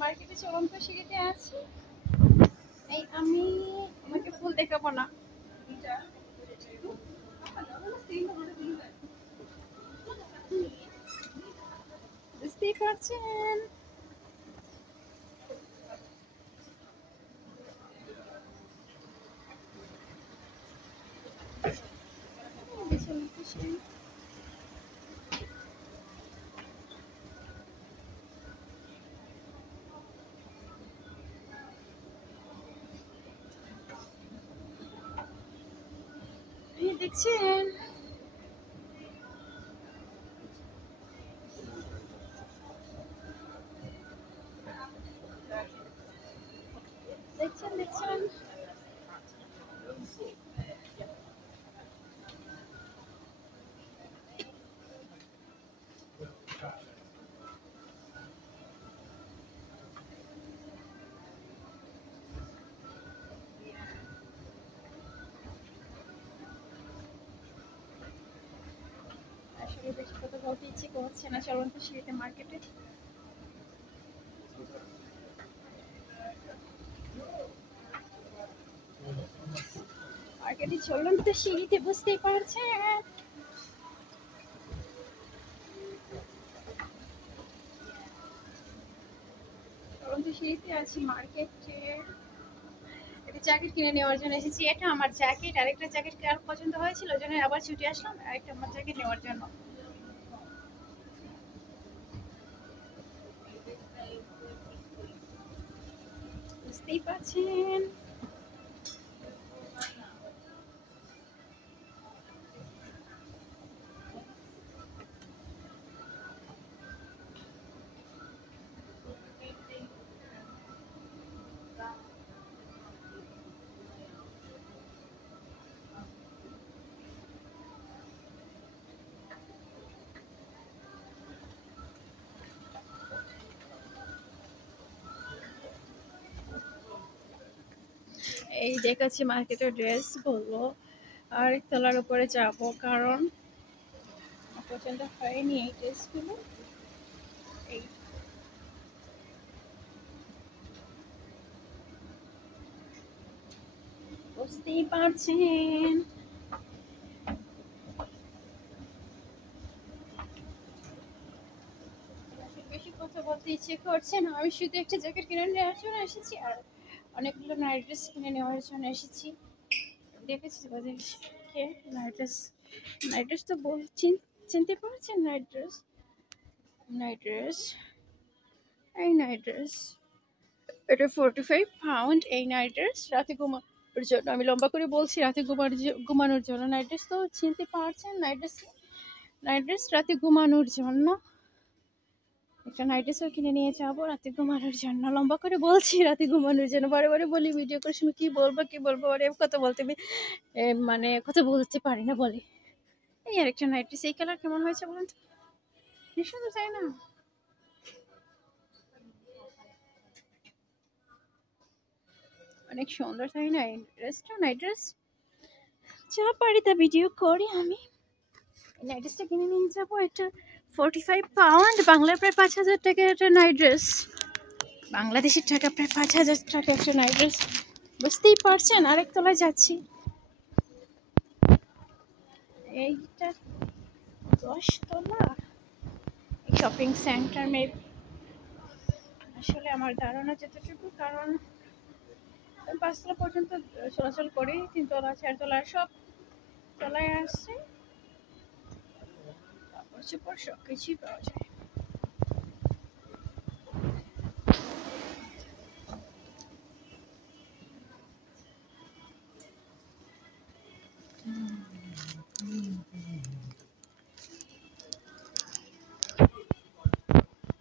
মার্কেটে চলন্ত সিঁড়িতে আছি। এই আমি আমাকে ফুল দেখাবো না, বুঝতেই পারছেন। চলন্ত সিঁড়ি। দেখছেন, দেখছেন দেখছেন। আসলে বেশি কথা বলতে ইচ্ছে করছে না চলন্ত সিঁড়িতে মার্কেটে। মার্কেটে চলন্ত সিঁড়িতে, বুঝতেই পারছেন। চলন্ত সিঁড়িতে আছি মার্কেটে। একটা জ্যাকেট কিনে নেওয়ার জন্য এসেছি। এটা আমার জ্যাকেট, আরেকটা জ্যাকেট কার পছন্দ হয়েছিল, ওই জন্য আবার ছুটে আসলাম আরেকটা আমার জ্যাকেট নেওয়ার জন্য। বুঝতেই পারছেন। এই দেখাচ্ছি মার্কেটের ড্রেস গুলো, আর তলার উপরে যাব কারণ পছন্দ হয়নি এই ড্রেসগুলো। এই বুঝতেই পারছেন। বেশি কথা বলতে ইচ্ছে করছে না, আমি শুধু একটা জ্যাকেট কিনে নেওয়ার জন্য এসেছি আর অনেকগুলো নাইট ড্রেস কিনে নেওয়ার জন্য এসেছি। দেখেছি ওদেরকে নাইট ড্রেস, নাইট ড্রেস তো বলছি, চিনতে পারছেন নাইট ড্রেস, নাইট ড্রেস, এই নাইট ড্রেস। এটা 45 পাউন্ড। এই নাইট ড্রেস রাতে ঘুমানোর জন্য, আমি লম্বা করে বলছি, রাতে ঘুমানোর জন্য নাইট ড্রেস তো চিনতে পারছেন। নাইট ড্রেস, নাইট ড্রেস রাতে ঘুমানোর জন্য। একটা নাইট ড্রেসও কিনে নিয়ে যাবো রাতে ঘুমানোর জন্য, লম্বা করে বলছি রাতে ঘুমানোর জন্য। বারে বারে বলি ভিডিও করার সময় কি বলবো কি বলবো, আরে কথা বলতে মানে কথা বলতে পারি না বলে। এই আর একটা নাইট ড্রেস, এই কালার কেমন হয়েছে বলুন তো, বেশ সুন্দর তাই না? অনেক সুন্দর তাই না এই ড্রেসটা, নাইট ড্রেস। যা পারি তা ভিডিও করি আমি। নাইট ড্রেসটা কিনে নিয়ে যাবো। এটা 45 পাউন্ড, বাংলায় প্রায় 5,000 টাকা একটা নাইট ড্রেস, বাংলাদেশের টাকা প্রায় 5,000 টাকা একটা নাইট ড্রেস। বুঝতেই পারছেন। আরেক তলায় যাচ্ছি। এইটা 10 তলা শপিং সেন্টার মে, আসলে আমার ধারণা যতটুকু, কারণ 5 তলা পর্যন্ত চলাচল করি, 3 তলা 4 তলা সব তলায় আসছে, কাপড় চোপড় সব কিছুই পাওয়া যায়।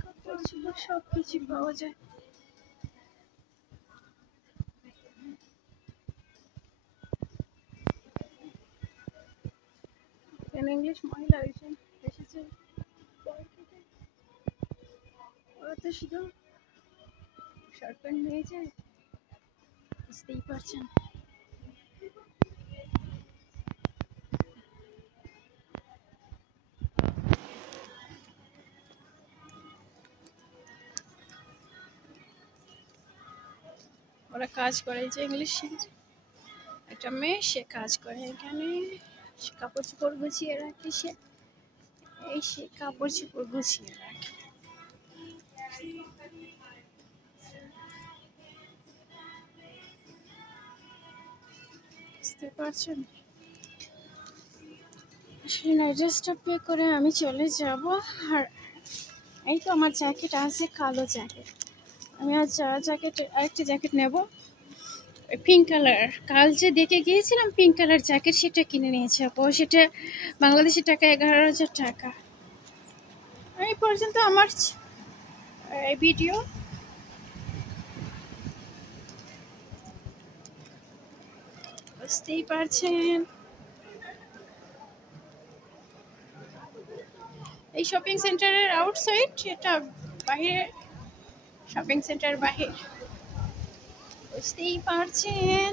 কাপড় চোপড় সব কিছুই পাওয়া যায়। এখানে ইংলিশ মহিলা এসেছে, ওরা তো শুধু শার্ট প্যান্ট নিয়ে যায়, বুঝতেই পারছেন। ওরা কাজ করে, যে ইংলিশ একটা মেয়ে, সে কাজ করে এখানে, সে কাপড় চোপড় গুছিয়ে রাখে, সে কাপড় চোপড় গুছিয়ে রাখে। বুঝতে পারছেন? সেই নাইট ড্রেসটা পে করে আমি চলে যাব। আর এই তো আমার জ্যাকেট আছে, কালো জ্যাকেট। আমি আজ আরেকটা জ্যাকেট নেব, পিঙ্ক কালার। কাল যে দেখে গিয়েছিলাম পিঙ্ক কালার জ্যাকেট, সেটা কিনে নিয়েছে আপু। সেটা বাংলাদেশি টাকা 11,000 টাকা। এই পর্যন্ত আমার ভিডিও। বুঝতেই পারছেন, এই শপিং সেন্টারের আউটসাইড, এটা বাহিরে, শপিং সেন্টার বাহির। বুঝতেই পারছেন।